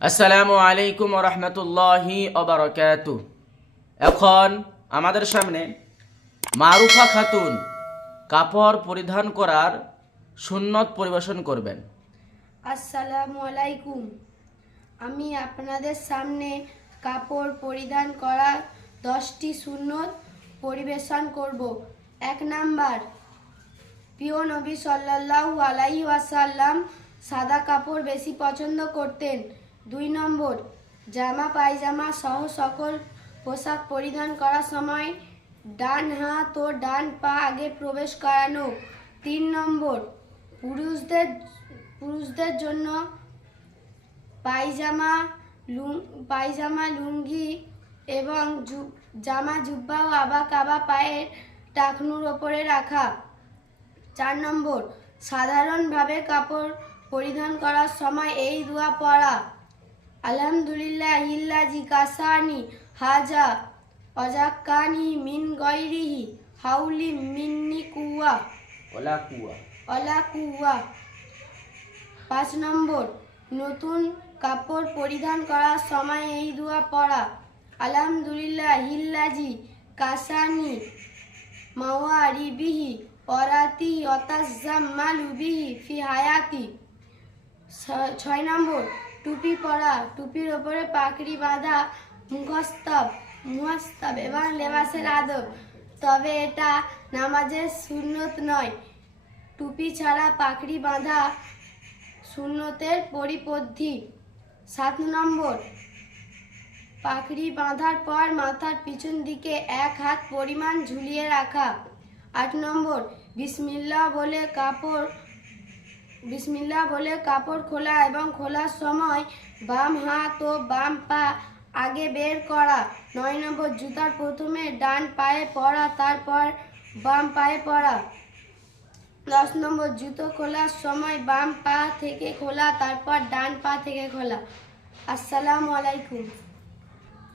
আসসালামু আলাইকুম রহমতুল্লাহি ওবারাকাতু। এখন আমাদের সামনে মারুফা খাতুন কাপড় পরিধান করার সুন্নত পরিবেশন করবেন। আসসালামু আলাইকুম। আমি আপনাদের সামনে কাপড় পরিধান করার 10টি সুন্নত পরিবেশন করব। 1 নাম্বার, প্রিয় নবী সাল্লাল্লাহু আলাইহি ওয়াসাল্লাম সাদা কাপড় বেশি পছন্দ করতেন। 2 নম্বর, জামা পায়জামা সহ সকল পোশাক পরিধান করার সময় ডান হাত ও ডান পা আগে প্রবেশ করানো। 3 নম্বর, পুরুষদের জন্য পায়জামা লুঙ্গি এবং জামা জুব্বা ও আবা কাবা পায়ের টাকনুর ওপরে রাখা। 4 নম্বর, সাধারণভাবে কাপড় পরিধান করার সময় এই দোয়া পড়া: আলহামদুলিল্লাহিল্লাযী কাসানি হাজা অজাক্কানি মিন গায়রিহি হাউলি মিন্নি কুওয়া ওয়ালা কুওয়া। 5 নম্বর, নতুন কাপড় পরিধান করার সময় এই দোয়া পড়া: আলহামদুলিল্লাহিল্লাযী কাসানি মাওয়ারিবিহি ওয়ারাতি ওয়াতাজাম্মালু বিহি ফি হায়াতি। 6 নম্বর, টুপি পরা, টুপির ওপরে পাগড়ি বাঁধা মুহাস্তাব এবং লেবাসের আদব, তবে এটা নামাজের সুন্নত নয়। টুপি ছাড়া পাগড়ি বাঁধা সুন্নতের পরিপন্থী। 7 নম্বর, পাগড়ি বাঁধার পর মাথার পিছন দিকে 1 হাত পরিমাণ ঝুলিয়ে রাখা। 8 নম্বর, বিসমিল্লাহ বলে কাপড় খোলা এবং খোলার সময় বাম হাত ও বাম পা আগে বের করা। 9 নম্বর, জুতার প্রথমে ডান পায়ে পরা, তারপর বাম পায়ে পরা। 10 নম্বর, জুতো খোলার সময় বাম পা থেকে খোলা, তারপর ডান পা থেকে খোলা। আসসালামু আলাইকুম।